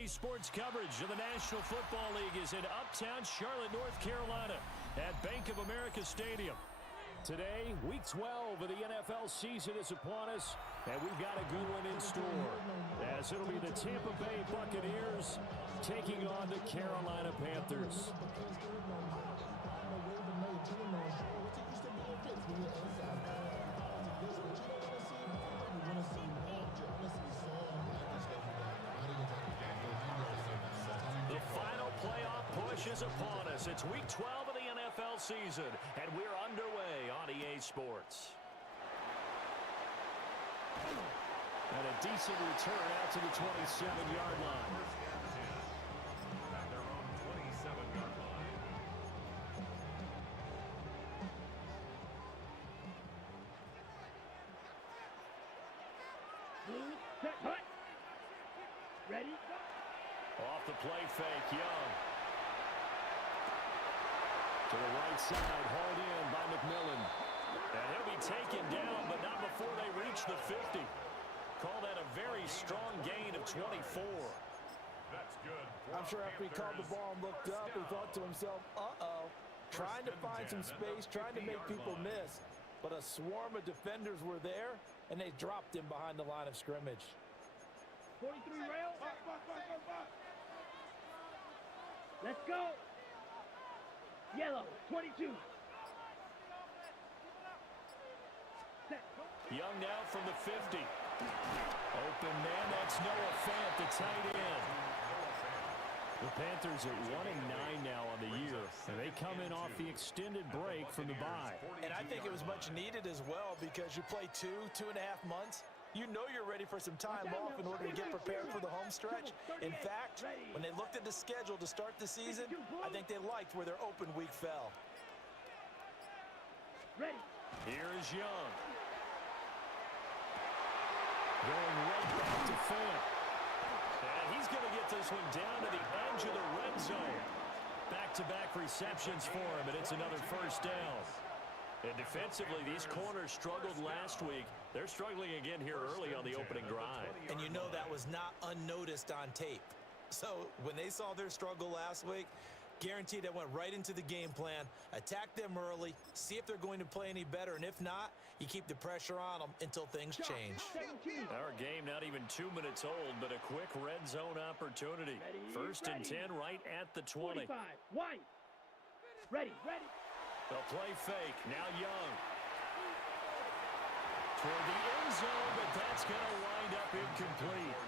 Today's sports coverage of the National Football League is in uptown Charlotte, North Carolina at Bank of America Stadium. Today, Week 12 of the NFL season is upon us, and we've got a good one in store, as it'll be the Tampa Bay Buccaneers taking on the Carolina Panthers. The final playoff push is upon us. It's Week 12 of the NFL season, and we're underway on EA Sports. And a decent return out to the 27-yard line. At their own 27-yard line. Blue, set, hut. Ready, go. Off the play fake, Young. To the right side, hauled in by McMillan. And he'll be taken down, but not before they reach the 50. Call that a very strong gain of 24. That's good. I'm sure after he called the ball and looked up, he thought to himself, uh-oh. Trying to find some space, trying to make people miss. But a swarm of defenders were there, and they dropped him behind the line of scrimmage. 43 rail. Let's go. Yellow, 22. Set. Young now from the 50. Open man, that's Noah Fant, the tight end. The Panthers are 1-9 now on the year, and they come in off the extended break from the bye. And I think it was much needed as well, because you play 2.5 months. You know you're ready for some time off in order to get prepared for the home stretch. In fact, when they looked at the schedule to start the season, I think they liked where their open week fell. Ready. Here is Young. Going right back to Fant. And he's going to get this one down to the edge of the red zone. Back-to-back receptions for him, and it's another first down. And defensively, these corners struggled last week. They're struggling again here early on the opening drive. And you know that was not unnoticed on tape. So when they saw their struggle last week, guaranteed I went right into the game plan, attack them early, see if they're going to play any better, and if not, you keep the pressure on them until things change. Our game not even 2 minutes old, but a quick red zone opportunity. First and 10 right at the 20. 45, white. Ready. They'll play fake. Now Young. Toward the end zone, but that's going to wind up incomplete.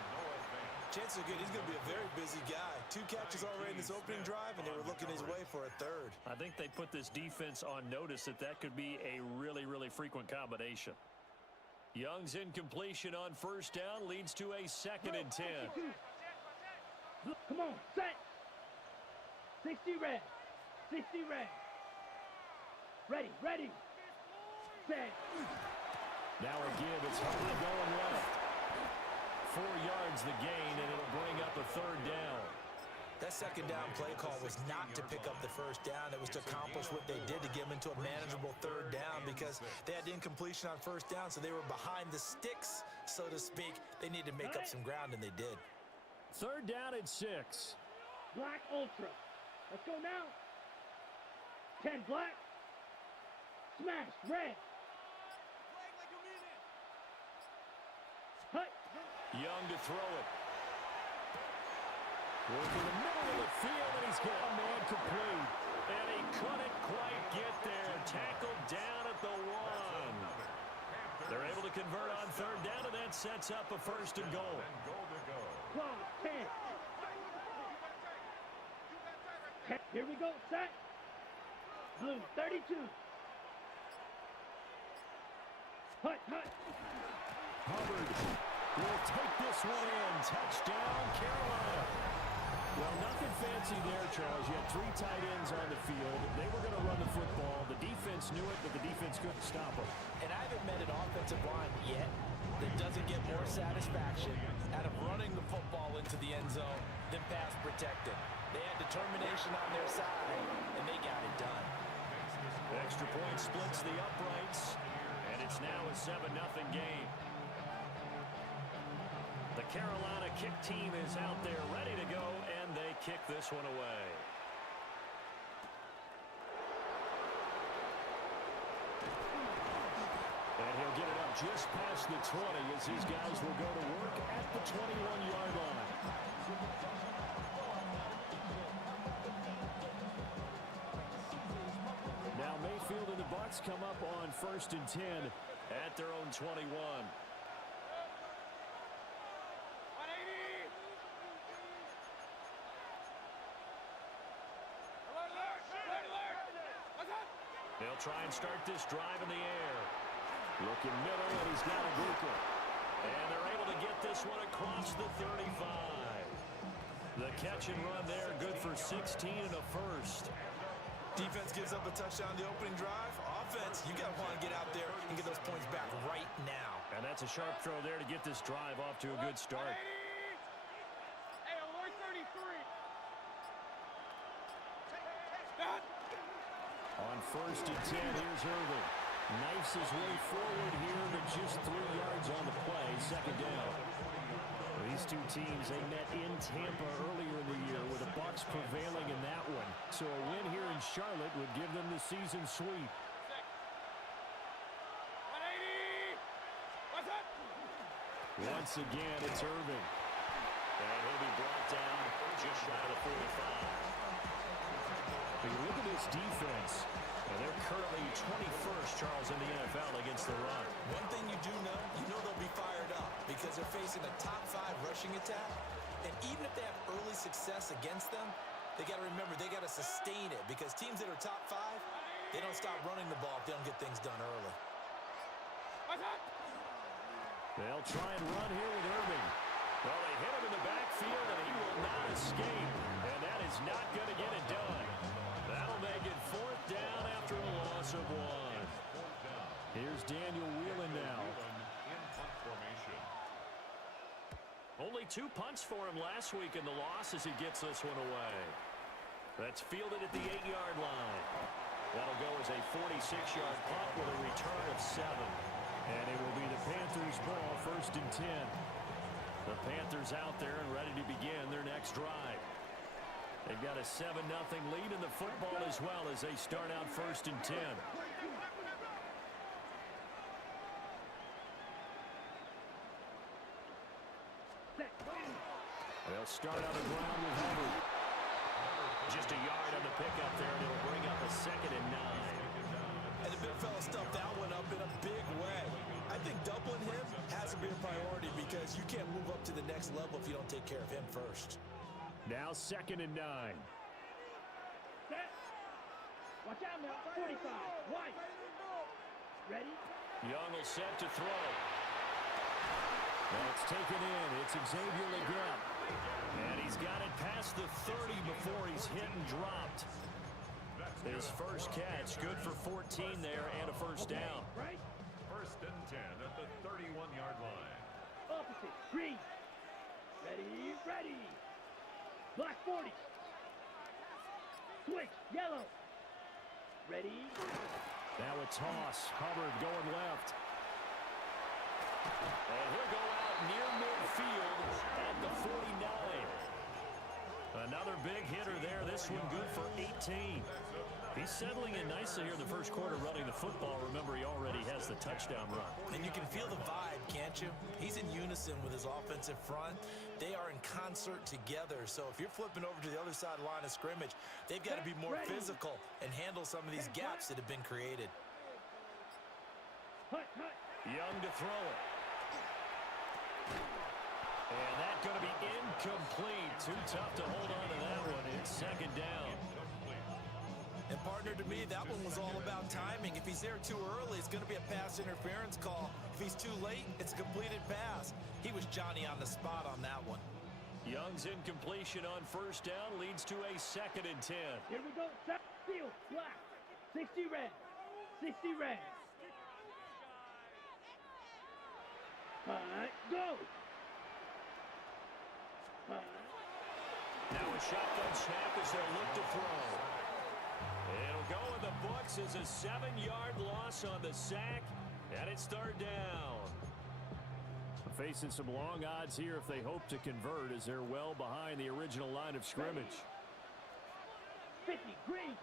Chances are good he's going to be a very busy guy. 2 catches already in this opening drive, and they were looking his way for a third. I think they put this defense on notice that could be a really, really frequent combination. Young's incompletion on first down leads to a 2nd and 10. Come on, set. 60 red. 60 red. Ready. Set. Now again, it's Huntley going left. 4 yards the gain, and it'll bring up a third down. That second down play call was not to pick up the first down. It was to accomplish what they did to get them into a manageable third down, because they had incompletion on first down, so they were behind the sticks, so to speak. They needed to make up some ground, and they did. Third down at 6. Black ultra. Let's go now. 10 black. Smash red. Hut. Young to throw it. Working the middle of the field, and he's got a man complete. And he couldn't quite get there. Tackled down at the 1. They're able to convert on third down, and that sets up a first and goal. Claw, 10. Here we go, set. Blue, 32. Hut. Hubbard will take this one in. Touchdown, Carolina. Well, nothing fancy there, Charles. You had 3 tight ends on the field. They were going to run the football. The defense knew it, but the defense couldn't stop them. And I haven't met an offensive line yet that doesn't get more satisfaction out of running the football into the end zone than pass protecting. They had determination on their side, and they got it done. Extra point splits the uprights, and it's now a 7-0 game. The Carolina kick team is out there ready to go, and they kick this one away. And he'll get it up just past the 20 as these guys will go to work at the 21-yard line. Now Mayfield and the Bucs come up on 1st and 10 at their own 21. They'll try and start this drive in the air. Looking middle, and he's got a Booker. And they're able to get this one across the 35. The catch and run there, good for 16 and a first. Defense gives up a touchdown the opening drive. Offense, you got to want to get out there and get those points back right now. And that's a sharp throw there to get this drive off to a good start. Hey, alert 33. On 1st and 10, here's Irving. Knifes his way forward here, but just 3 yards on the play. Second down. These two teams, they met in Tampa earlier in the year with the Bucs prevailing in that one. So a win here in Charlotte would give them the season sweep. Once again, it's Irving. And he'll be brought down just shy of the 45. If you look at this defense, and they're currently 21st, Charles, in the NFL against the run. One thing you do know they'll be fired up because they're facing a top 5 rushing attack. And even if they have early success against them, they got to remember they got to sustain it because teams that are top 5, they don't stop running the ball if they don't get things done early. They'll try and run here with Irving. Well, they hit him in the backfield, and he will not escape. And that is not going to get it done. That'll make it 4th down after a loss of 1. Here's Daniel Whelan now. In punt formation. Only 2 punts for him last week in the loss as he gets this one away. That's fielded at the 8-yard line. That'll go as a 46-yard punt with a return of 7. And it will be the Panthers' ball, 1st and 10. The Panthers out there and ready to begin their next drive. They've got a 7-0 lead in the football as well as they start out 1st and 10. They'll start on the ground with Hubbard. Just a yard on the pickup there, and it'll bring up a 2nd and 9. And the big fella stuffed that one up in a big way. I think doubling him has to be a priority because you can't move up to the next level if you don't take care of him first. Now 2nd and 9. Set. Watch out now. 45. White. Ready? Young will set to throw. Now it's taken in. It's Xavier Legette. And he's got it past the 30 before he's hit and dropped. His first catch, good for 14 there and a first down. Right. 1st and 10 at the 31-yard line. Opposite. Green. Ready. Ready. Black 40. Switch. Yellow. Ready. Now a toss. Hubbard going left. And he'll go out near midfield at the 49. Another big hitter there. This one good for 18. He's settling in nicely here in the first quarter running the football. Remember, he already has the touchdown run. And you can feel the vibe, can't you? He's in unison with his offensive front. They are in concert together. So if you're flipping over to the other side of the line of scrimmage, they've got to be more physical and handle some of these gaps that have been created. Young to throw it. And that's going to be incomplete. Too tough to hold on to that one. It's 2nd down. And partner, to me, that one was all about timing. If he's there too early, it's going to be a pass interference call. If he's too late, it's a completed pass. He was Johnny on the spot on that one. Young's incompletion on 1st down leads to a 2nd and 10. Here we go. Field. Black. 60 red. 60 red. All right. Go. Now a shotgun snap as they'll look to throw. It'll go in the books as a 7-yard loss on the sack, and it's 3rd down. facing some long odds here if they hope to convert, as they're well behind the original line of scrimmage. 50, green.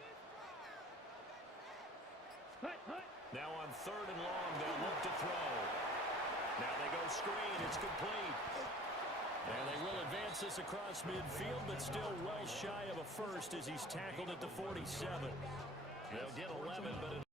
Hut, hut. Now on 3rd and long, they'll look to throw. Now they go screen. It's complete. And they will advance this across midfield, but still well shy of a first as he's tackled at the 47. They'll get 11, but...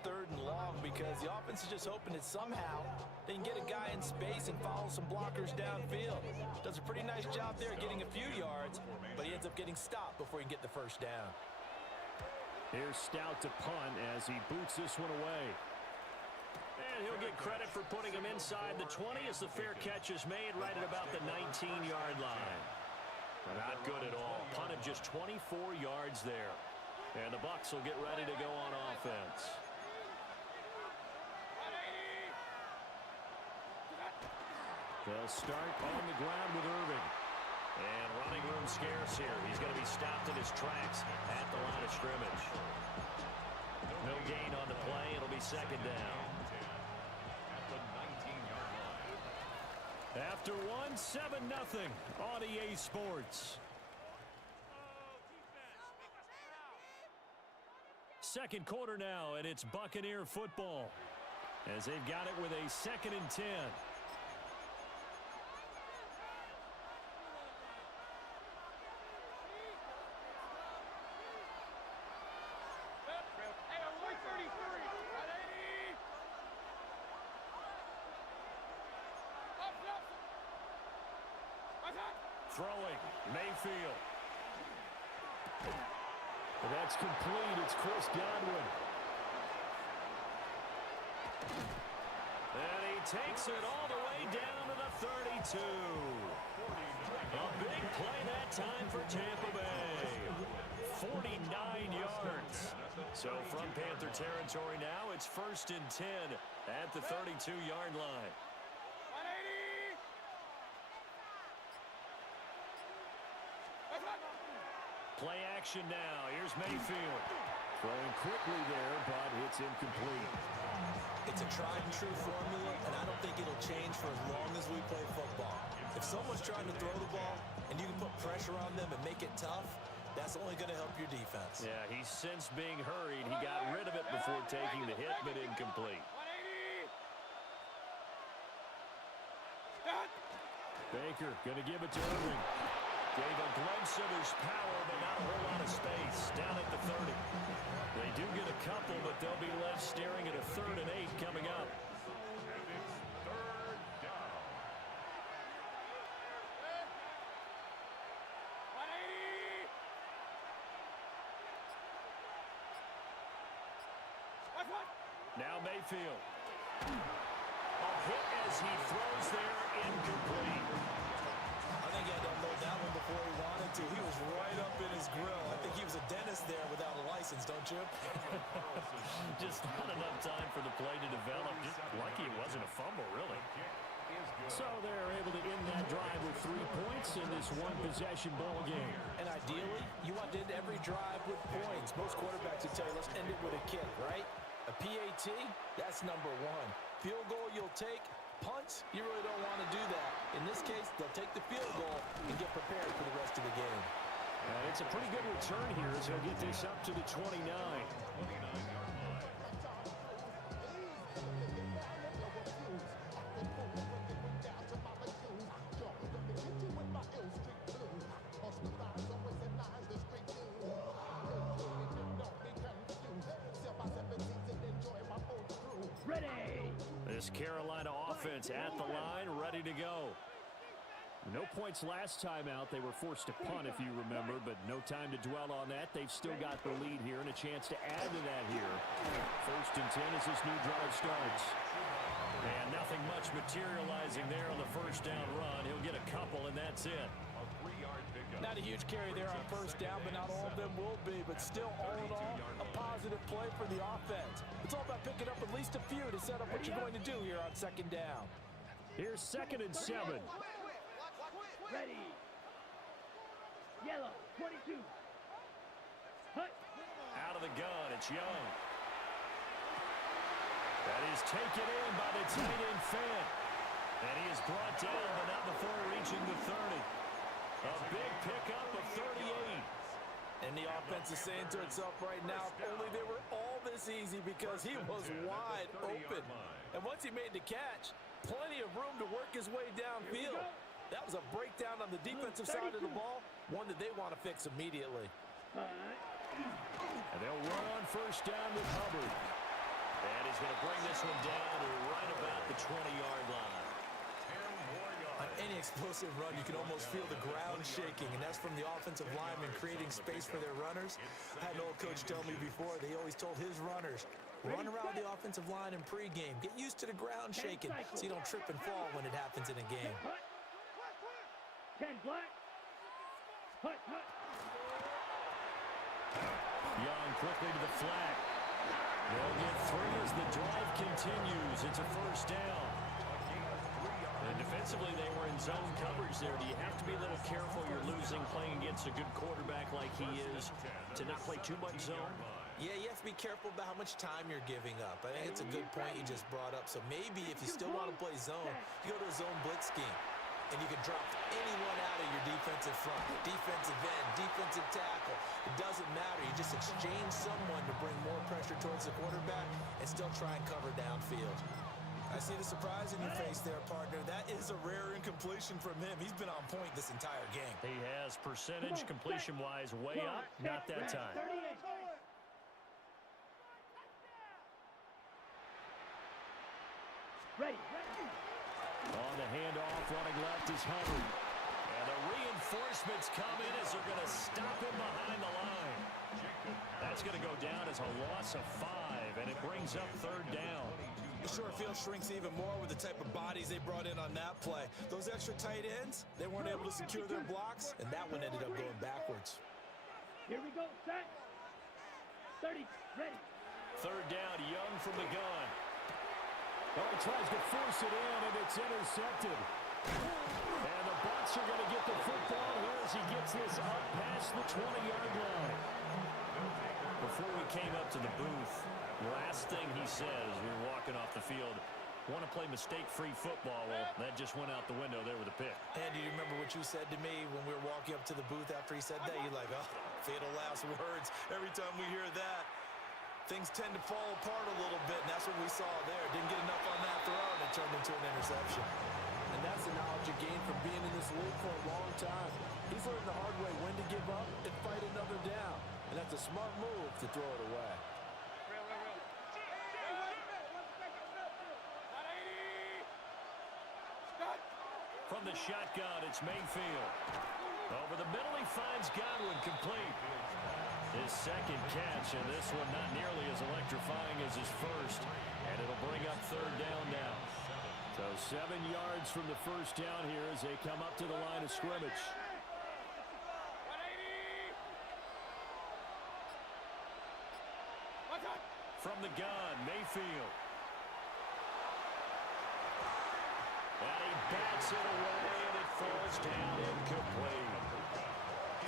3rd and long, because the offense is just hoping that somehow they can get a guy in space and follow some blockers downfield. Does a pretty nice job there getting a few yards, but he ends up getting stopped before he can get the first down. Here's Stout to punt as he boots this one away. And he'll get credit for putting him inside the 20 as the fair catch is made right at about the 19-yard line. Not good at all. Punted just 24 yards there. And the Bucs will get ready to go on offense. They'll start on the ground with Irving. And running room scarce here. He's going to be stopped in his tracks at the line of scrimmage. No gain on the play. It'll be 2nd down. After one, 7-0 on EA Sports. Second quarter now, and it's Buccaneer football as they've got it with a 2nd and 10. Throwing, Mayfield. That's complete. It's Chris Godwin. And he takes it all the way down to the 32. A big play that time for Tampa Bay. 49 yards. So from Panther territory now, it's 1st and 10 at the 32-yard line. Play action now. Here's Mayfield. Throwing quickly there, but it's incomplete. It's a tried and true formula, and I don't think it'll change for as long as we play football. If someone's trying to throw the ball and you can put pressure on them and make it tough, that's only going to help your defense. Yeah, he's since being hurried. He got rid of it before taking the hit, but incomplete. Baker going to give it to Irving. Gave a glimpse of his power, but not a whole lot of space. Down at the 30. They do get a couple, but they'll be left staring at a 3rd and 8 coming up. Now Mayfield. A hit as he throws there, incomplete. I think he had to unload that one before he wanted to. He was right up in his grill. I think he was a dentist there without a license, don't you? Just not enough time for the play to develop. Just lucky it wasn't a fumble, really. So they're able to end that drive with 3 points in this one-possession ball game. And ideally, you want to end every drive with points. Most quarterbacks would tell you, let's end it with a kick, right? A PAT, that's number 1. Field goal you'll take. Punts, you really don't want to do that. In this case, they'll take the field goal and get prepared for the rest of the game. It's a pretty good return here as they'll get this up to the 29. This Carolina offense at the line, ready to go. No points last time out. They were forced to punt, if you remember, but no time to dwell on that. They've still got the lead here and a chance to add to that here. 1st and 10 as this new drive starts. And nothing much materializing there on the 1st down run. He'll get a couple, and that's it. Not a huge carry there on 1st down, but not all of them will be. But still, all in all, a positive play for the offense. It's all about picking up at least a few to set up what you're going to do here on 2nd down. Here's 2nd and 7. Ready. Yellow, 22. Hut. Out of the gun, it's Young. That is taken in by the tight end Fant. And he is brought down, but not before reaching the 30. A big pickup of 38. And the offense is saying to itself right now, if only they were all this easy, because he was wide open. And once he made the catch, plenty of room to work his way downfield. That was a breakdown on the defensive side of the ball, one that they want to fix immediately. And they'll run on first down with Hubbard. And he's going to bring this one down to right about the 20-yard line. On any explosive run, you can almost feel the ground shaking, and that's from the offensive linemen creating space for their runners. I had an old coach tell me before, they always told his runners, run around the offensive line in pregame. Get used to the ground shaking so you don't trip and fall when it happens in a game. 10 black. Hut. Young quickly to the flat. They'll get 3 as the drive continues. It's a first down. And defensively, they were in zone coverage there. Do you have to be a little careful? You're losing playing against a good quarterback like he is to not play too much zone? Yeah, you have to be careful about how much time you're giving up. I think it's a good point you just brought up. So maybe if you still want to play zone, you go to a zone blitz scheme. And you can drop anyone out of your defensive front, defensive end, defensive tackle. It doesn't matter. You just exchange someone to bring more pressure towards the quarterback and still try and cover downfield. I see the surprise in your face there, partner. That is a rare incompletion from him. He's been on point this entire game. He has percentage completion-wise way up. Not that time. Ready. On the handoff, running left is Hubbard. And the reinforcements come in as they're going to stop him behind the line. That's going to go down as a loss of 5, and it brings up third down. The short field shrinks even more with the type of bodies they brought in on that play. Those extra tight ends, they weren't able to secure their blocks, and that one ended up going backwards. Here we go, set. 30, ready. Third down, Young from the gun. Oh, he tries to force it in, and it's intercepted. And the Bucs are going to get the football here as he gets this up past the 20-yard line. Before we came up to the booth, last thing he said as we were walking off the field, want to play mistake-free football. Well, that just went out the window there with a pick. Andy, do you remember what you said to me when we were walking up to the booth after he said that? You're like, oh, fatal last words. Every time we hear that, things tend to fall apart a little bit, and that's what we saw there. Didn't get enough on that throw, and it turned into an interception. And that's the knowledge you gain from being in this league for a long time. He's learned the hard way when to give up and fight another down. And that's a smart move to throw it away. From the shotgun, it's Mayfield. Over the middle, he finds Godwin complete. His second catch, and this one not nearly as electrifying as his first. And it'll bring up third down now. So 7 yards from the first down here as they come up to the line of scrimmage. From the gun, Mayfield. And he bats it away, and it falls down incomplete.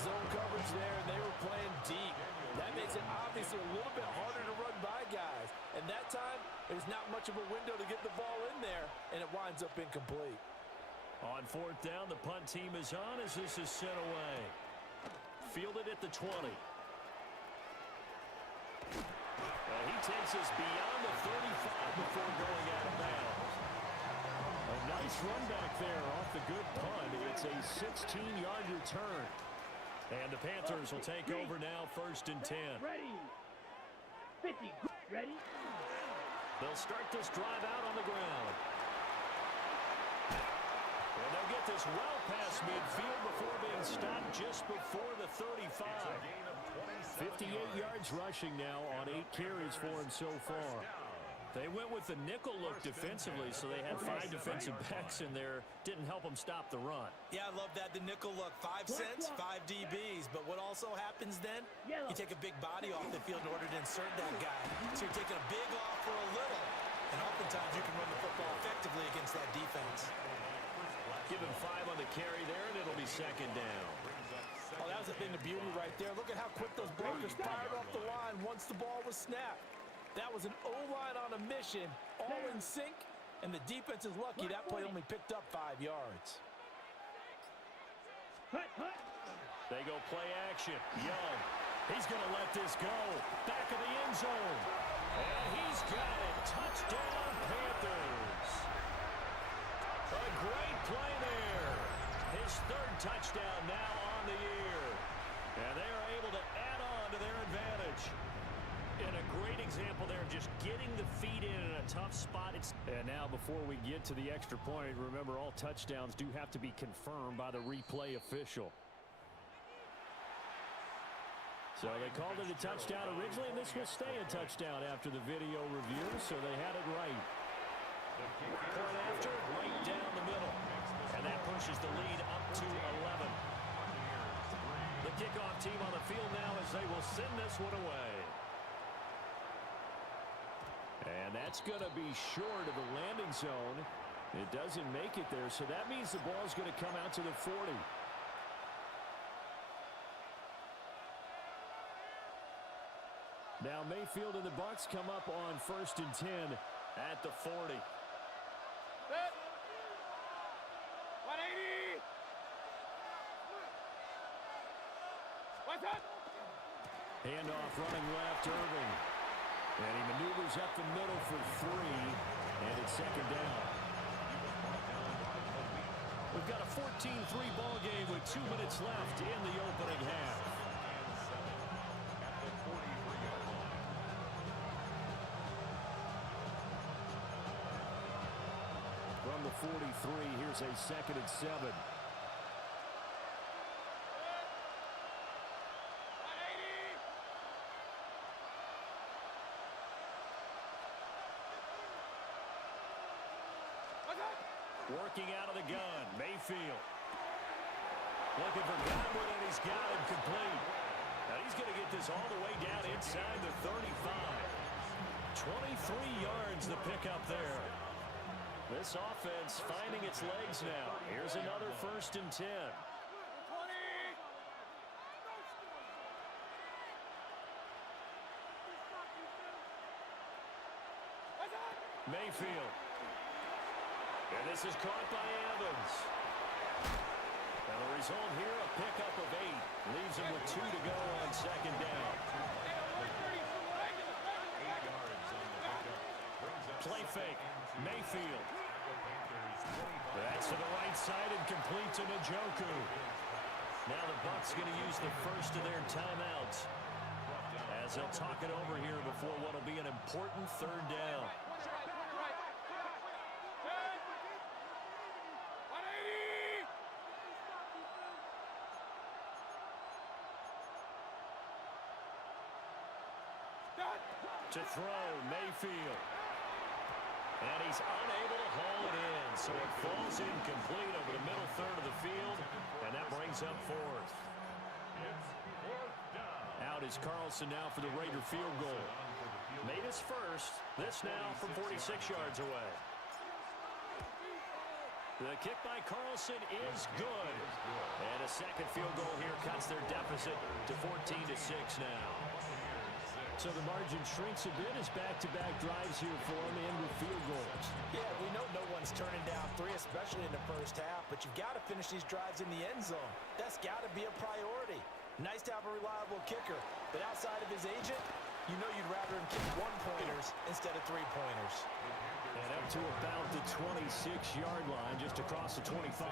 Zone coverage there, and they were playing deep. That makes it obviously a little bit harder to run by guys. And that time, there's not much of a window to get the ball in there, and it winds up incomplete. On fourth down, the punt team is on as this is sent away. Fielded at the 20. Well, he takes us beyond the 35 before going out of bounds. A nice run back there off the good punt. It's a 16-yard return. And the Panthers will take over now, 1st and 10. Ready. 50, ready. They'll start this drive out on the ground. And they'll get this well past midfield before being stopped just before the 35. 58 yards rushing now on 8 carries for him so far. They went with the nickel look defensively, so they had 5 defensive backs in there. Didn't help them stop the run. Yeah, I love that, the nickel look. 5 cents, 5 DBs. But what also happens then, you take a big body off the field in order to insert that guy. So you're taking a big off for a little. And oftentimes you can run the football effectively against that defense. Give him 5 on the carry there, and it'll be 2nd down. Oh, that was a thing of beauty right there. Look at how quick those blockers fired off the line once the ball was snapped. That was an O-line on a mission, all in sync, and the defense is lucky that play only picked up 5 yards. They go play action. Young. He's going to let this go. Back of the end zone. And he's got it. Touchdown, Panthers. A great play there. His 3rd touchdown now on the year. And they are able to add on to their advantage. And a great example there of just getting the feet in a tough spot. And now before we get to the extra point, remember all touchdowns do have to be confirmed by the replay official. So they called it a touchdown originally, and this will stay a touchdown after the video review, so they had it right. Point after, right down the middle. And that pushes the lead up to 11. The kickoff team on the field now as they will send this one away. And that's going to be short of the landing zone. It doesn't make it there, so that means the ball's going to come out to the 40. Now Mayfield and the Bucs come up on 1st and 10 at the 40. 180. What's up? Handoff running left, Irving. And he maneuvers up the middle for 3, and it's 2nd down. We've got a 14-3 ball game with 2 minutes left in the opening half. From the 43, here's a 2nd and 7. Working out of the gun, Mayfield. Looking for Godwin, and he's got him complete. Now he's going to get this all the way down inside the 35. 23 yards the pickup there. This offense finding its legs now. Here's another 1st and 10. Mayfield. And this is caught by Evans. And the result here, a pickup of 8. Leaves him with 2 to go on 2nd down. Play fake. Mayfield. That's to the right side and complete to Njoku. Now the Bucs going to use the first of their timeouts as they'll talk it over here before what will be an important 3rd down. To throw, Mayfield. And he's unable to haul it in, so it falls incomplete over the middle 3rd of the field, and that brings up 4th. Out is Carlson now for the Raider field goal. Made his first, this now from 46 yards away. The kick by Carlson is good. And a 2nd field goal here cuts their deficit to 14-6 now. So the margin shrinks a bit as back-to-back drives here for him and with field goals. Yeah, we know no one's turning down 3, especially in the first half, but you've got to finish these drives in the end zone. That's got to be a priority. Nice to have a reliable kicker, but outside of his agent, you know you'd rather him kick 1-pointers instead of 3-pointers. And up to about the 26-yard line, just across the 25.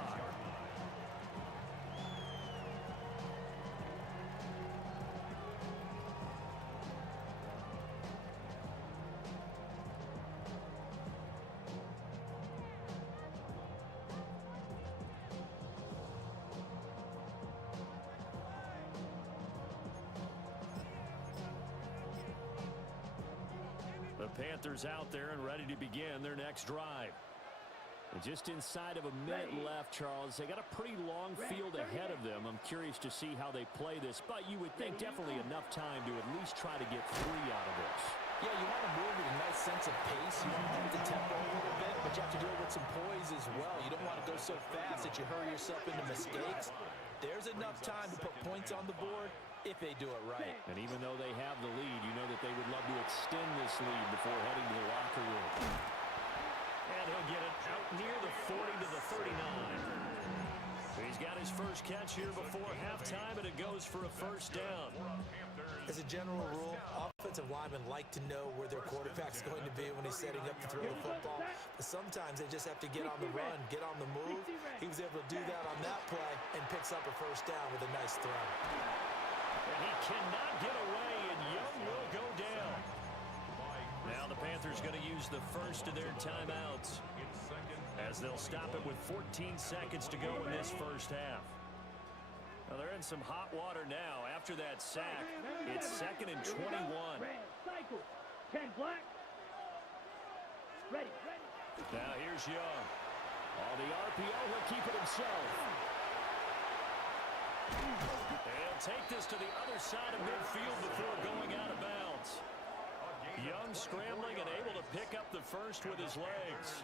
The Panthers out there and ready to begin their next drive. And just inside of a minute left, Charles. They got a pretty long field ahead of them. I'm curious to see how they play this, but you would think definitely enough time to at least try to get 3 out of this. Yeah, you want to move with a nice sense of pace. You want to keep the tempo a little bit, but you have to do it with some poise as well. You don't want to go so fast that you hurry yourself into mistakes. There's enough time to put points on the board if they do it right. And even though they have the lead, you know that they would love to extend this lead before heading to the locker room. And he'll get it out near the 40 to the 39. He's got his first catch here before halftime, and it goes for a first down. As a general rule, offensive linemen like to know where their quarterback's going to be when he's setting up to throw the football. But sometimes they just have to get on the run, get on the move. He was able to do that on that play and picks up a first down with a nice throw. And he cannot get away, and Young will go down. Now the Panthers going to use the first of their timeouts as they'll stop it with 14 seconds to go in this first half. Well, they're in some hot water now. After that sack, it's 2nd and 21. Cycle. 10 black. Ready. Now here's Young. On the RPO, he'll keep it himself. He'll take this to the other side of midfield before going out of bounds. Young scrambling and able to pick up the first with his legs.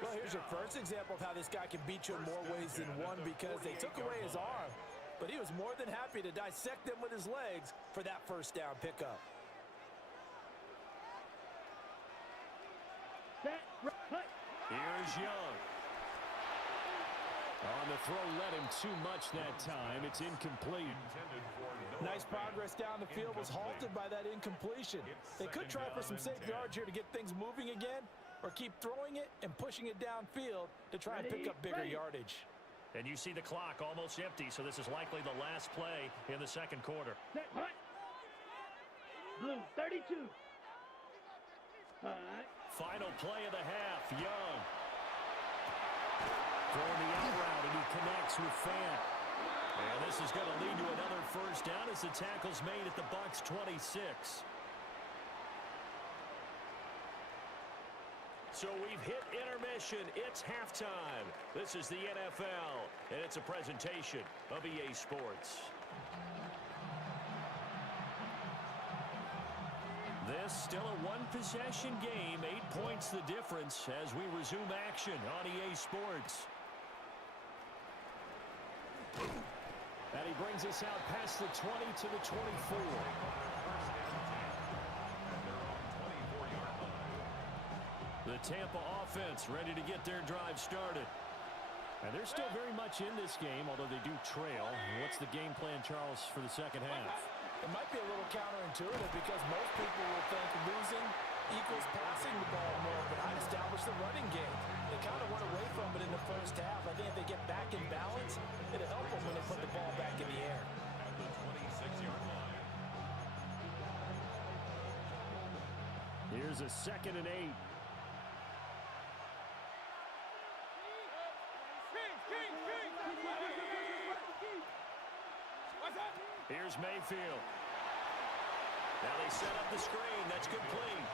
Well, here's your first example of how this guy can beat you in more ways than one, because they took away his arm, but he was more than happy to dissect them with his legs for that first down pickup. Set. Cut. Here's Young. On the throw, led him too much that time. It's incomplete. Nice progress down the field was halted by that incompletion. They could try for some safe yards here to get things moving again, or keep throwing it and pushing it downfield to try and pick up bigger yardage. And you see the clock almost empty, so this is likely the last play in the second quarter. Set. Hut. Blue 32. Hut. Final play of the half, Young. Throwing the out route, and he connects with Fant. And this is going to lead to another first down as the tackle's made at the Bucs 26. So we've hit intermission. It's halftime. This is the NFL, and it's a presentation of EA Sports. This still a one-possession game. 8 points the difference as we resume action on EA Sports. And he brings us out past the 20 to the 24. The Tampa offense ready to get their drive started. And they're still very much in this game, although they do trail. What's the game plan, Charles, for the second half? It might be a little counterintuitive because most people will think losing equals passing the ball more, but I'd establish the running game. They kind of went away from it in the first half. I think if they get back in balance, it'll help them when they put the ball back in the air. At the 26-yard line. Here's a 2nd and 8. Here's Mayfield. Now they set up the screen. That's complete.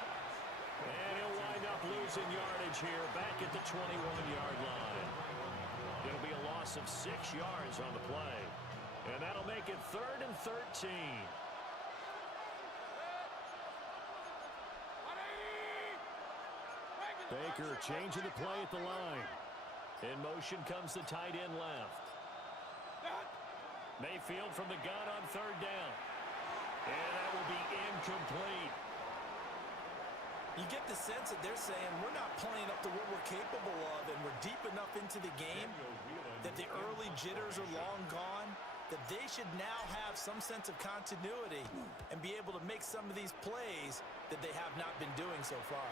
And he'll wind up losing yardage here back at the 21-yard line. It'll be a loss of 6 yards on the play. And that'll make it 3rd and 13. Baker changing the play at the line. In motion comes the tight end left. Mayfield from the gun on 3rd down. And that will be incomplete. You get the sense that they're saying we're not playing up to what we're capable of, and we're deep enough into the game that the early jitters are long gone, that they should now have some sense of continuity and be able to make some of these plays that they have not been doing so far.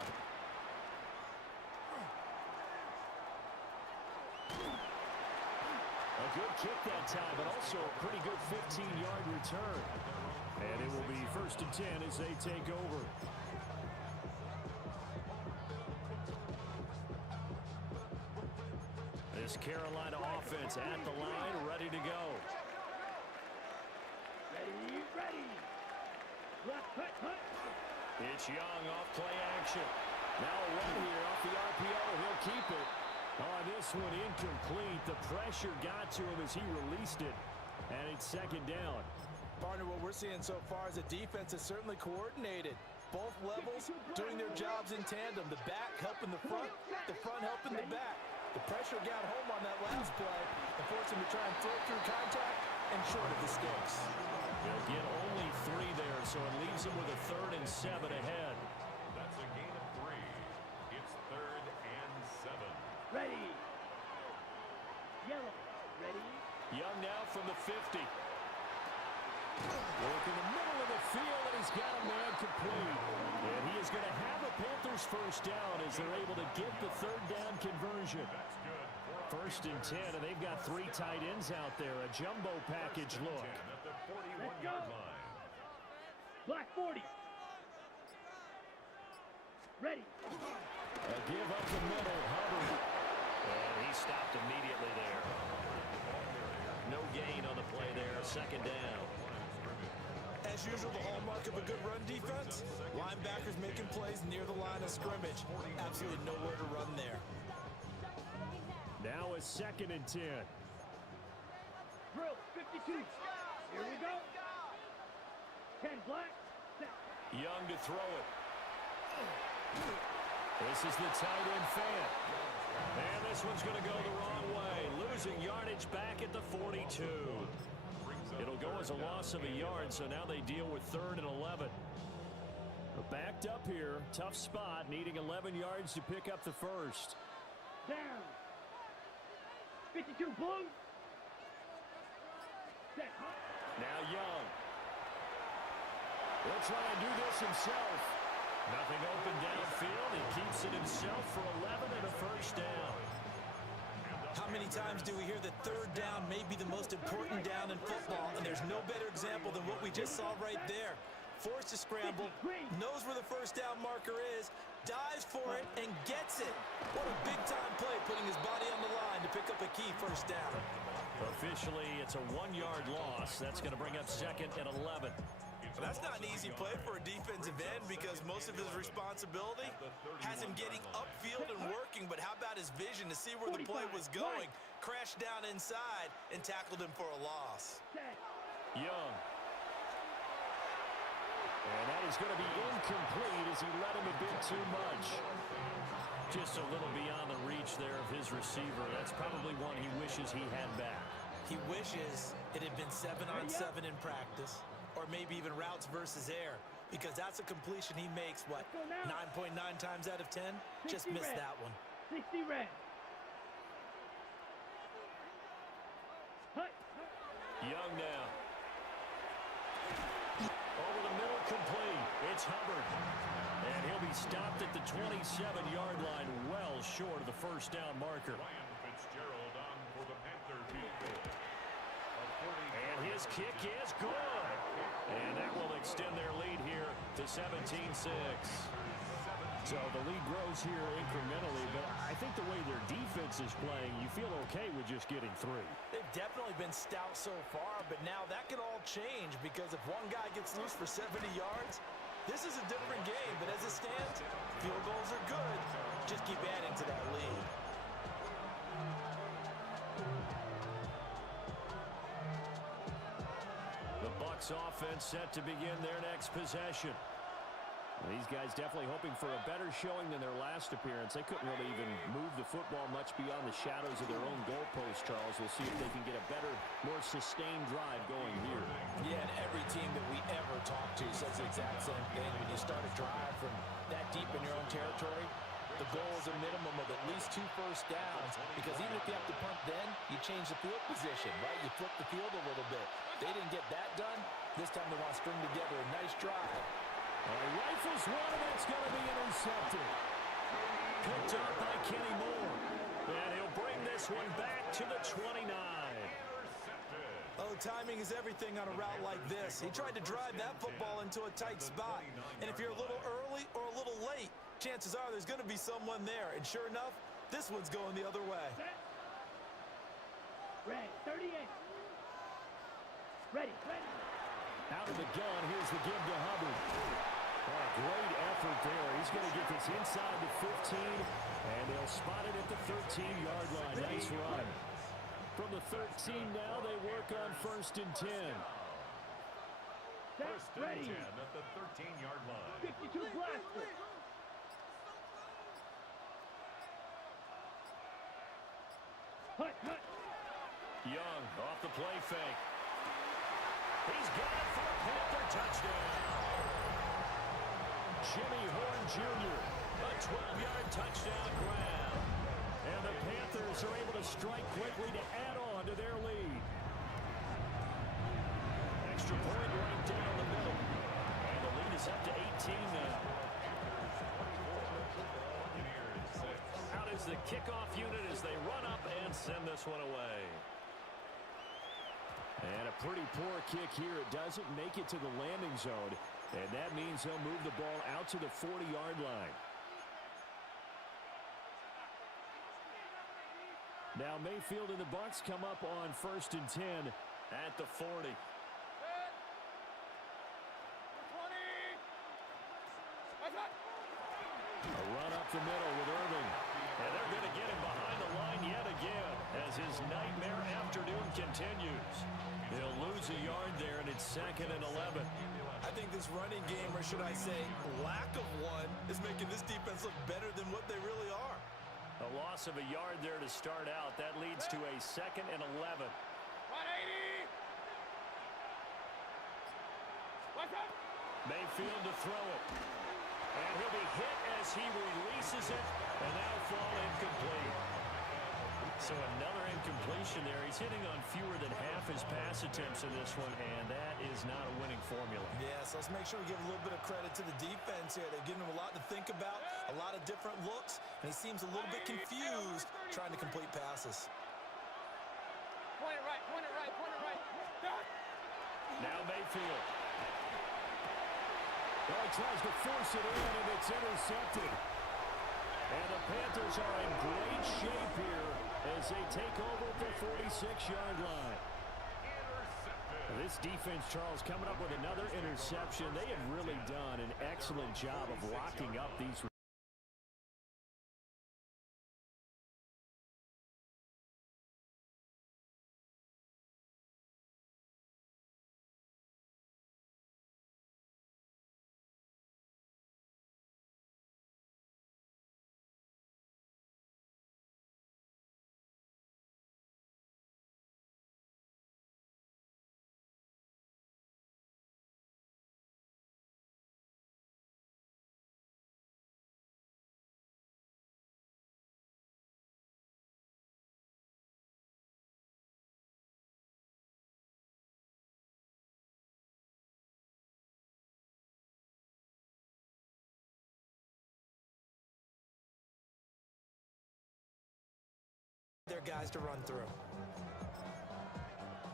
A good kick that time, but also a pretty good 15-yard return. And it will be 1st and 10 as they take over. This Carolina offense at the line, ready to go. Ready. Left. Hut. It's Young off play action. Now a run here off the RPO. He'll keep it. Oh, this one incomplete. The pressure got to him as he released it. And it's 2nd down. Partner, what we're seeing so far is the defense is certainly coordinated. Both levels doing their jobs in tandem. The back helping the front helping the back. The pressure got home on that last play and forced him to try and throw through contact and short of the sticks. They'll get only 3 there, so it leaves them with a 3rd and 7 ahead. That's a gain of 3. It's 3rd and 7. Ready. Yellow. Ready. Young now from the 50. Work in the middle of the field, and he's got a man complete. And he is going to have a Panthers first down as they're able to get the 3rd down conversion. That's good. 1st and 10, and they've got 3 tight ends out there. A jumbo package look. At the Let's 41-yard go. line. Black 40. Ready. A give up the middle, Hubbard. And he stopped immediately there. No gain on the play there, 2nd down. As usual, the hallmark of a good run defense, linebackers making plays near the line of scrimmage. Absolutely nowhere to run there. Now a 2nd and 10. Drill 52. Here we go. 10 black. Set. Young to throw it. This is the tight end fan. And this one's going to go the wrong way. Losing yardage back at the 42. It'll go as a loss of a yard, so now they deal with 3rd and 11. Backed up here. Tough spot, needing 11 yards to pick up the first. Down. 52 blue. Set. Now Young. He'll try and do this himself. Nothing open downfield. He keeps it himself for 11 and a first down. How many times do we hear that 3rd down may be the most important down in football, and there's no better example than what we just saw right there. Forced to scramble, knows where the first down marker is, dives for it, and gets it. What a big-time play, putting his body on the line to pick up a key first down. Officially, it's a 1-yard loss. That's going to bring up 2nd and 11. That's not an easy play for a defensive end because most of his responsibility has him getting upfield and working, but how about his vision to see where the play was going, crashed down inside, and tackled him for a loss. Young. And that is going to be incomplete as he let him a bit too much. Just a little beyond the reach there of his receiver. That's probably one he wishes he had back. He wishes it had been 7-on-7 in practice, or maybe even routes versus air, because that's a completion he makes, what, 9.9 times out of 10? Just missed that one. 60 red. Hut. Young now. Over the middle, complete. It's Hubbard. And he'll be stopped at the 27-yard line, well short of the first down marker. Ryan Fitzgerald on for the Panther field goal. And his kick is good. And that will extend their lead here to 17-6. So the lead grows here incrementally, but I think the way their defense is playing, you feel okay with just getting 3. They've definitely been stout so far, but now that could all change because if one guy gets loose for 70 yards, this is a different game. But as it stands, field goals are good. Just keep adding to that lead. The Bucs offense set to begin their next possession. These guys definitely hoping for a better showing than their last appearance. They couldn't really even move the football much beyond the shadows of their own goalpost, Charles. We'll see if they can get a better, more sustained drive going here. Yeah, and every team that we ever talk to says the exact same thing. When you start a drive from that deep in your own territory, the goal is a minimum of at least 2 first downs, because even if you have to punt then, you change the field position, right? You flip the field a little bit. They didn't get that done. This time they want to string together a nice drive. Rifles one, and it's going to be intercepted. Picked up by Kenny Moore. And he'll bring this one back to the 29. Oh, timing is everything on a route like this. He tried to drive that football into a tight spot. And if you're a little early or a little late, chances are there's going to be someone there. And sure enough, this one's going the other way. Red, 38. Ready. Out of the gun, here's the give to Hubbard. Oh, great effort there. He's going to get this inside the 15, and they'll spot it at the 13-yard line. Nice run. From the 13 now, they work on 1st and 10. First and 10 at the 13-yard line. 52 blaster. Hut. Young off the play fake. He's got it for a Panther touchdown. Jimmy Horn Jr., a 12-yard touchdown grab. And the Panthers are able to strike quickly to add on to their lead. Extra point right down the middle. And the lead is up to 18 now. Out is the kickoff unit as they run up and send this one away. And a pretty poor kick here. It doesn't make it to the landing zone. And that means they'll move the ball out to the 40-yard line. Now Mayfield and the Bucs come up on 1st and 10 at the 40. A run up the middle with Irving. And they're going to get him behind the line yet again as his nightmare afternoon continues. He'll lose a yard there, and it's 2nd and 11. I think this running game, or should I say lack of one, is making this defense look better than what they really are. A loss of a yard there to start out. That leads to a 2nd and 11. 180. What's up? Mayfield to throw it. And he'll be hit as he releases it, and that'll fall incomplete. So another incompletion there. He's hitting on fewer than half his pass attempts in this one, and that is not a winning formula. Yes, let's make sure we give a little bit of credit to the defense here. They've given him a lot to think about, a lot of different looks, and he seems a little bit confused trying to complete passes. Point it right, point it right, point it right. Now Mayfield. Well, he tries to force it in, and it's intercepted. And the Panthers are in great shape here as they take over at the 46-yard line. This defense, Charles, coming up with another interception. They have really done an excellent job of locking up these. Their guys to run through.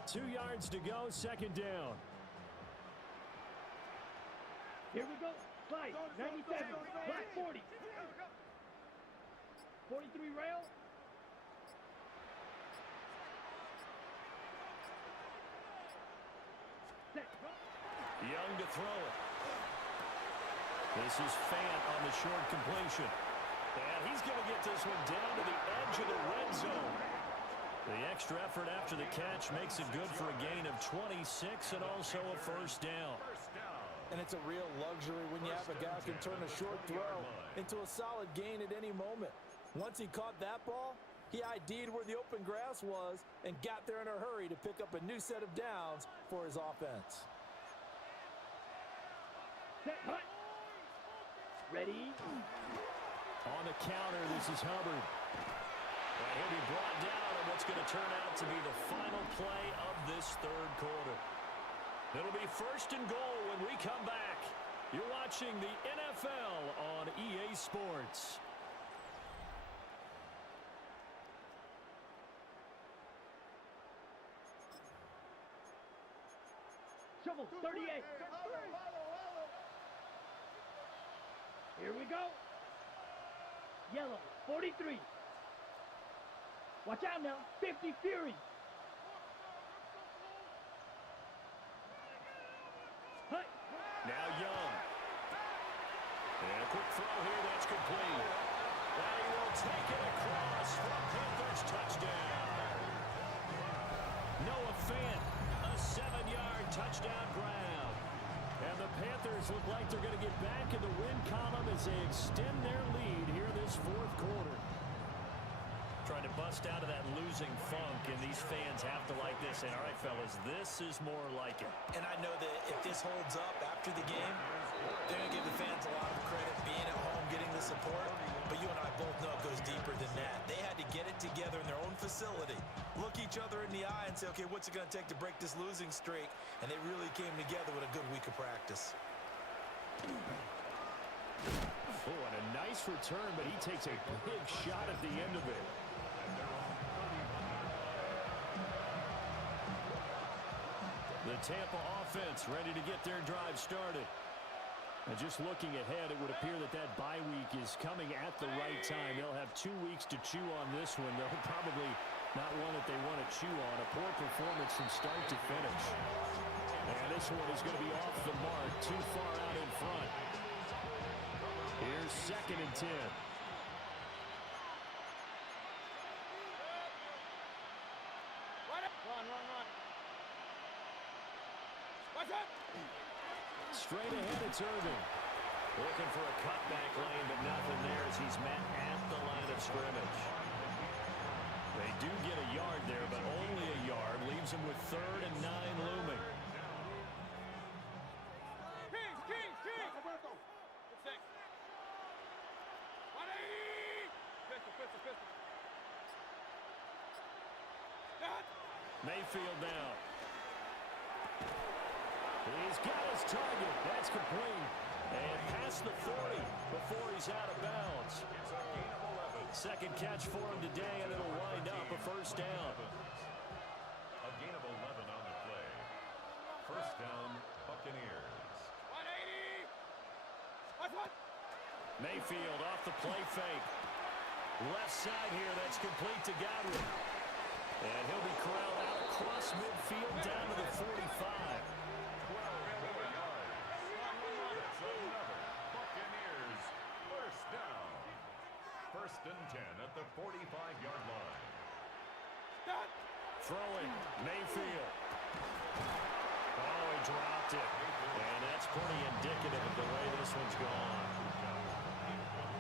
2 yards to go, 2nd down. Here we go. Slide. 97. Black 40. 43 rail. Set. Young to throw it. This is Fant on the short completion. And he's going to get this one down to the edge of the red zone. The extra effort after the catch makes it good for a gain of 26 and also a 1st down. And it's a real luxury when you have a guy who can turn a short throw into a solid gain at any moment. Once he caught that ball, he ID'd where the open grass was and got there in a hurry to pick up a new set of downs for his offense. Set. Hut. Ready. On the counter, this is Hubbard. And he'll be brought down on what's going to turn out to be the final play of this 3rd quarter. It'll be 1st and goal when we come back. You're watching the NFL on EA Sports. Shovel 38. Here we go. Yellow 43. Watch out now. 50 Fury. Hut. Now Young. And a quick throw here that's complete. And he will take it across for a Panthers touchdown. Noah Fant, a 7-yard touchdown grab. And the Panthers look like they're going to get back in the win column as they extend their lead here this 4th quarter. Trying to bust out of that losing funk, and these fans have to like this. And all right, fellas, this is more like it. And I know that if this holds up after the game, they're going to give the fans a lot of credit, being at home, getting the support. But you and I both know it goes deeper than that. They had to get it together in their own facility, look each other in the eye and say, okay, what's it going to take to break this losing streak? And they really came together with a good week of practice. Oh, and a nice return, but he takes a big shot at the end of it. The Tampa offense ready to get their drive started. And just looking ahead, it would appear that that bye week is coming at the right time. They'll have 2 weeks to chew on this one. They'll probably not one that they want to chew on. A poor performance from start to finish. And this one is going to be off the mark, too far out in front. Here's 2nd and 10. Straight ahead, it's Irving. Looking for a cutback lane, but nothing there as he's met at the line of scrimmage. They do get a yard there, but only a yard. Leaves him with 3rd and 9 looming. Mayfield down. He's got his target. That's complete. And past the 40 before he's out of bounds. 2nd catch for him today, and it'll wind up a 1st down. A gain of 11 on the play. 1st down, Buccaneers. 180. Mayfield off the play fake. Left side here, that's complete to Godwin. And he'll be corralled out across midfield down to the 45. Buccaneers, 1st down. 1st and 10 at the 45-yard line. Throwing, Mayfield. Oh, he dropped it. And that's pretty indicative of the way this one's gone.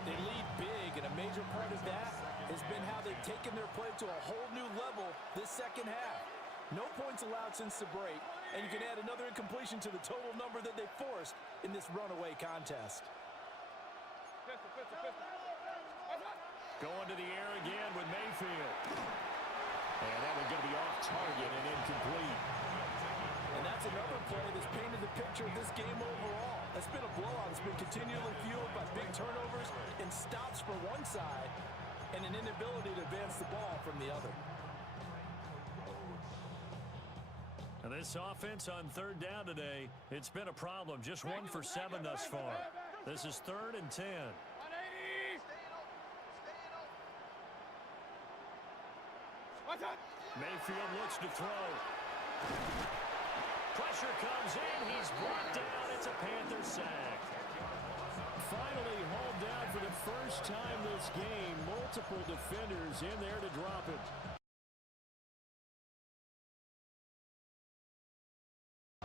They lead big, and a major part of that has been how they've taken their play to a whole new level this 2nd half. No points allowed since the break, and you can add another incompletion to the total number that they forced in this runaway contest. Going to the air again with Mayfield. And that one's going to be off target and incomplete. And that's another play that's painted the picture of this game overall. It's been a blowout. It's been continually fueled by big turnovers and stops for one side and an inability to advance the ball from the other. And this offense on 3rd down today, it's been a problem. Just 1 for 7 thus far. This is 3rd and 10. Mayfield looks to throw. Pressure comes in. He's brought down. It's a Panther sack. Finally hauled down for the first time this game. Multiple defenders in there to drop it.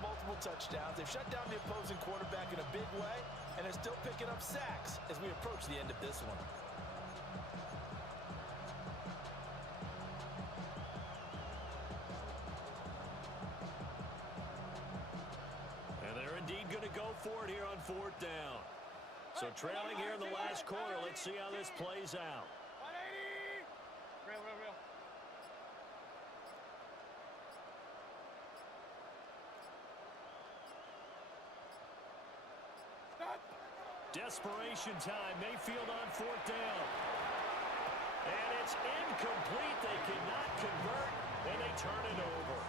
Multiple touchdowns. They've shut down the opposing quarterback in a big way, and they're still picking up sacks as we approach the end of this one. Going to go for it here on 4th down. So trailing here in the last quarter. Let's see how this plays out. 180. Real. Desperation time. Mayfield on 4th down. And it's incomplete. They cannot convert, and they turn it over.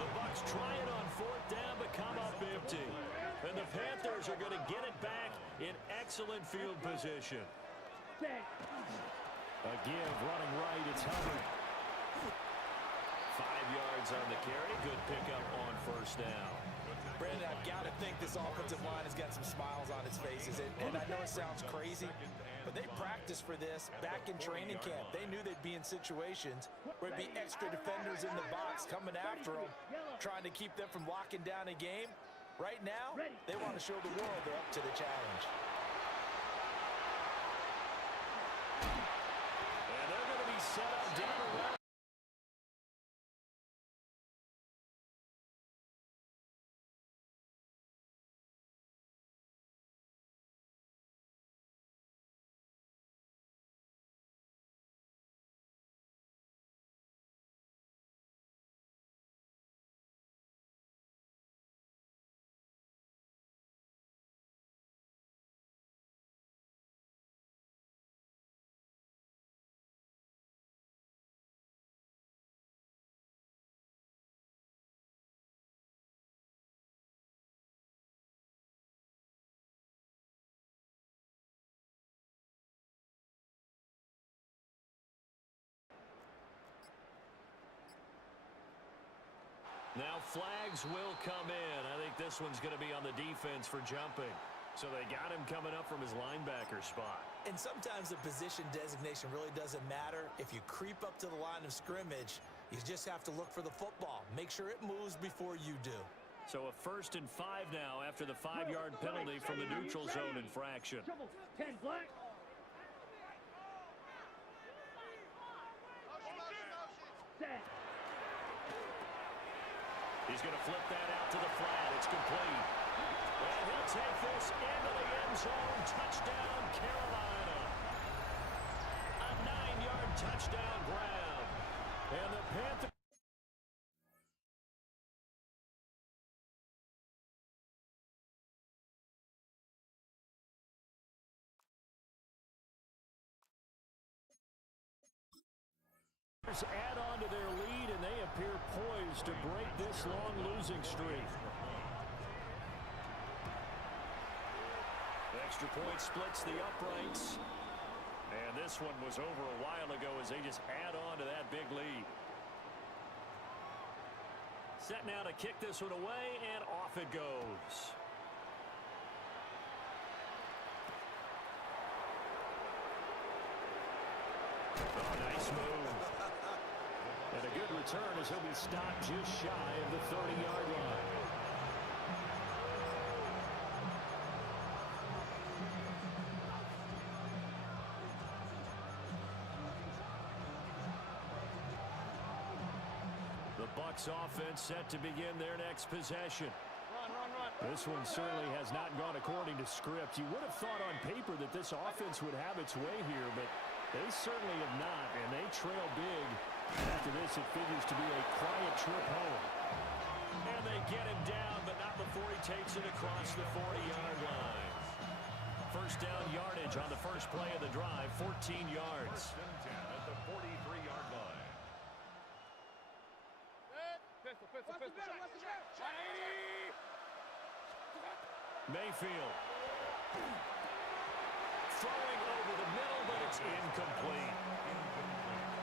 The Bucs try it on 4th down, but come up empty. And the Panthers are going to get it back in excellent field position. A give running right. It's Hubbard. 5 yards on the carry. Good pickup on 1st down. Brandon, I've got to think this offensive line has got some smiles on its faces. And I know it sounds crazy, but they practiced for this back in training camp. They knew they'd be in situations where it'd be extra defenders in the box coming after them, trying to keep them from locking down a game. Right now, they want to show the world they're up to the challenge. And they're going to be down around. Now flags will come in. I think this one's going to be on the defense for jumping. So they got him coming up from his linebacker spot. And sometimes the position designation really doesn't matter. If you creep up to the line of scrimmage, you just have to look for the football. Make sure it moves before you do. So a 1st and 5 now after the 5-yard penalty from the neutral zone infraction. 10 black. Set. He's going to flip that out to the flat. It's complete. And he'll take this into the end zone. Touchdown, Carolina. A 9-yard touchdown grab. And the Panthers add on to their lead, and they appear poised to break this long losing streak. The extra point splits the uprights. And this one was over a while ago as they just add on to that big lead. Set now to kick this one away, and off it goes. Oh, nice move. And a good return as he'll be stopped just shy of the 30-yard line. The Bucs offense set to begin their next possession. This one certainly has not gone according to script. You would have thought on paper that this offense would have its way here, but they certainly have not, and they trail big. After this, it figures to be a quiet trip home. And they get him down, but not before he takes it across the 40-yard line. First down yardage on the first play of the drive, 14 yards. 1st and 10 at the 43-yard line. Mayfield. Throwing over the middle, but it's incomplete.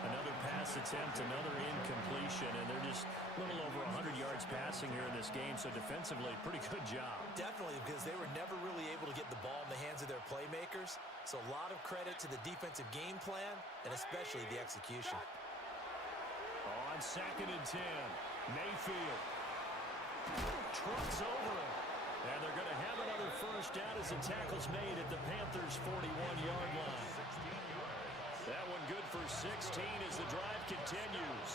Another pass attempt, another incompletion, and they're just a little over 100 yards passing here in this game, so defensively, pretty good job. Definitely, because they were never really able to get the ball in the hands of their playmakers. So a lot of credit to the defensive game plan, and especially the execution. On 2nd and 10, Mayfield trucks over him. And they're going to have another first down as the tackle's made at the Panthers' 41-yard line. That one good for 16 as the drive continues.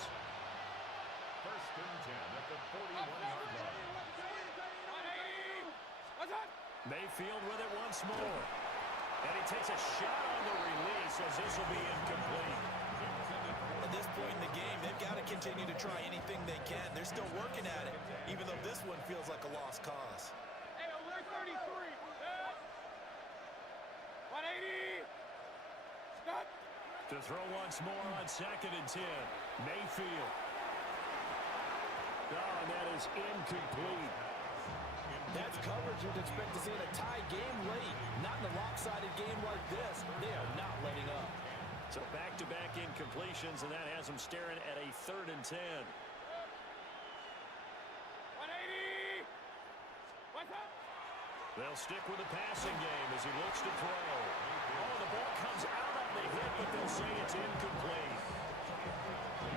1st and 10 at the 41-yard line. Mayfield with it once more. And he takes a shot on the release as this will be incomplete. At this point in the game, they've got to continue to try anything they can. They're still working at it, even though this one feels like a lost cause. 180. Stop. To throw once more on 2nd and 10. Mayfield. Oh, and that is incomplete. That's coverage you'd expect to see in a tie game late. Not in a lopsided game like this. They are not letting up. So back-to-back incompletions, and that has them staring at a 3rd and 10. 180. What's up? They'll stick with the passing game as he looks to throw. Oh, the ball comes out on the hit, but they'll say it's incomplete.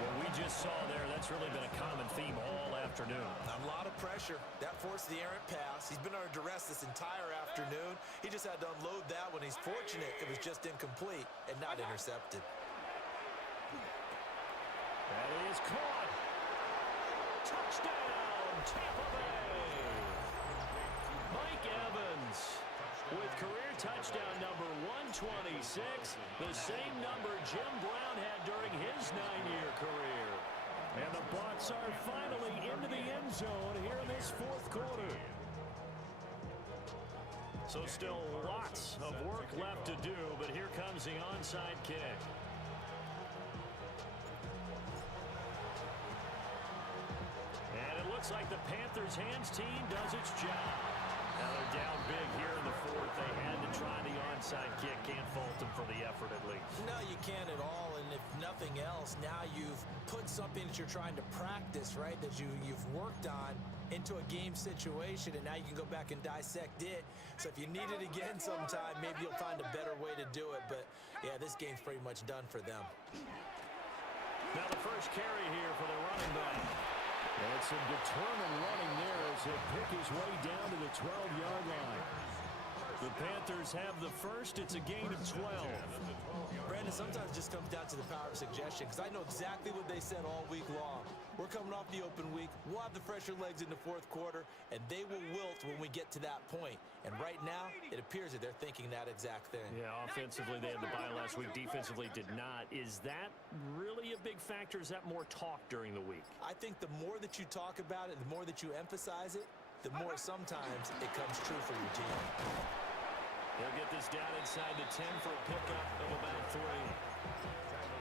What we just saw there, that's really been a common theme all afternoon. A lot of pressure. That forced the errant pass. He's been under duress this entire afternoon. He just had to unload that when he's fortunate it was just incomplete and not intercepted. That is caught. Touchdown, Tampa Bay. Mike Evans with career touchdown number 126, the same number Jim Brown had during his 9-year career. And the Bucs are finally into the end zone here in this fourth quarter. So still lots of work left to do, but here comes the onside kick. And it looks like the Panthers' hands team does its job. Now they're down big here in the fourth. They had to try the onside kick. Can't fault them for the effort at least. No, you can't at all. And if nothing else, now you've put something that you're trying to practice, right, that you've worked on into a game situation, and now you can go back and dissect it. So if you need it again sometime, maybe you'll find a better way to do it. But, yeah, this game's pretty much done for them. Now the first carry here for the running back. And some determined running there as he'll pick his way down to the 12-yard line. The Panthers have the first. It's a gain of 12. Brandon, sometimes it just comes down to the power of suggestion, because I know exactly what they said all week long. We're coming off the open week. We'll have the fresher legs in the fourth quarter, and they will wilt when we get to that point. And right now, it appears that they're thinking that exact thing. Yeah, offensively, they had the bye last week. Defensively, did not. Is that really a big factor? Is that more talk during the week? I think the more that you talk about it, the more that you emphasize it, the more sometimes it comes true for your team. They'll get this down inside the 10 for a pickup of about 3.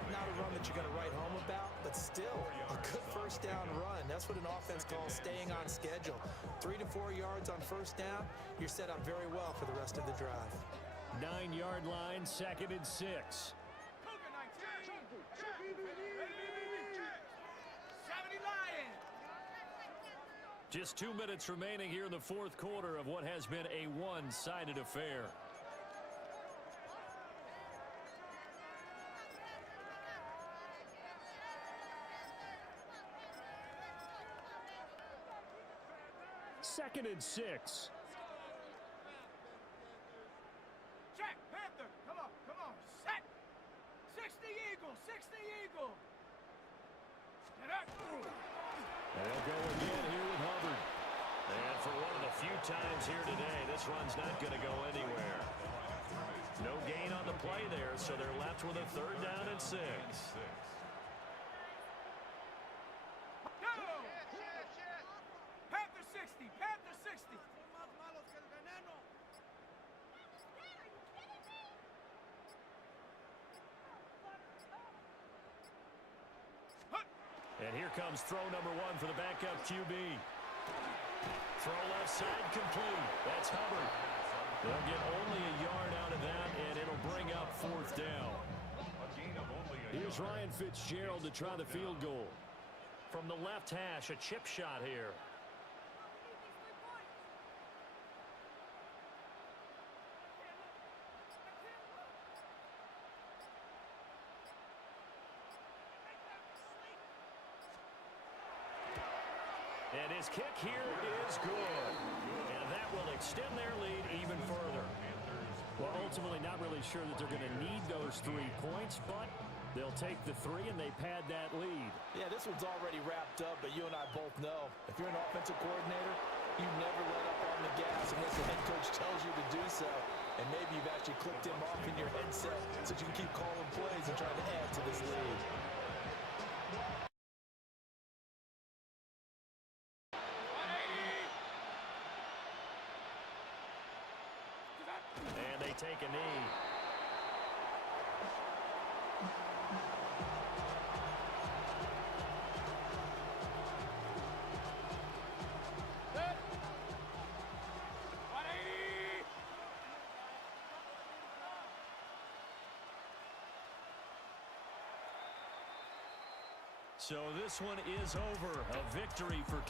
Not a run that you're going to write home about, but still a good first down run. That's what an offense calls staying on schedule. 3 to 4 yards on first down, you're set up very well for the rest of the drive. 9-yard line, 2nd and 6. Just 2 minutes remaining here in the fourth quarter of what has been a one-sided affair. Second and 6. Check, Panther. Come on. Set. 60 Eagle. Get up. They'll go again here with Hubbard. And for one of the few times here today, this run's not going to go anywhere. No gain on the play there, so they're left with a 3rd down and 6. Go! Panther 60. And here comes throw number 1 for the backup QB. Throw left side complete. That's Hubbard. They'll get only a yard out of that, and it'll bring up 4th down. Here's Ryan Fitzgerald to try the field goal. From the left hash, a chip shot here. And his kick here is good. And that will extend their lead even further. Well, ultimately not really sure that they're going to need those 3 points, but they'll take the 3 and they pad that lead. Yeah, this one's already wrapped up, but you and I both know if you're an offensive coordinator, you never let up on the gas unless the head coach tells you to do so. And maybe you've actually clicked him off in your headset so you can keep calling plays and trying to add to this lead. And they take a knee. So this one is over. A victory for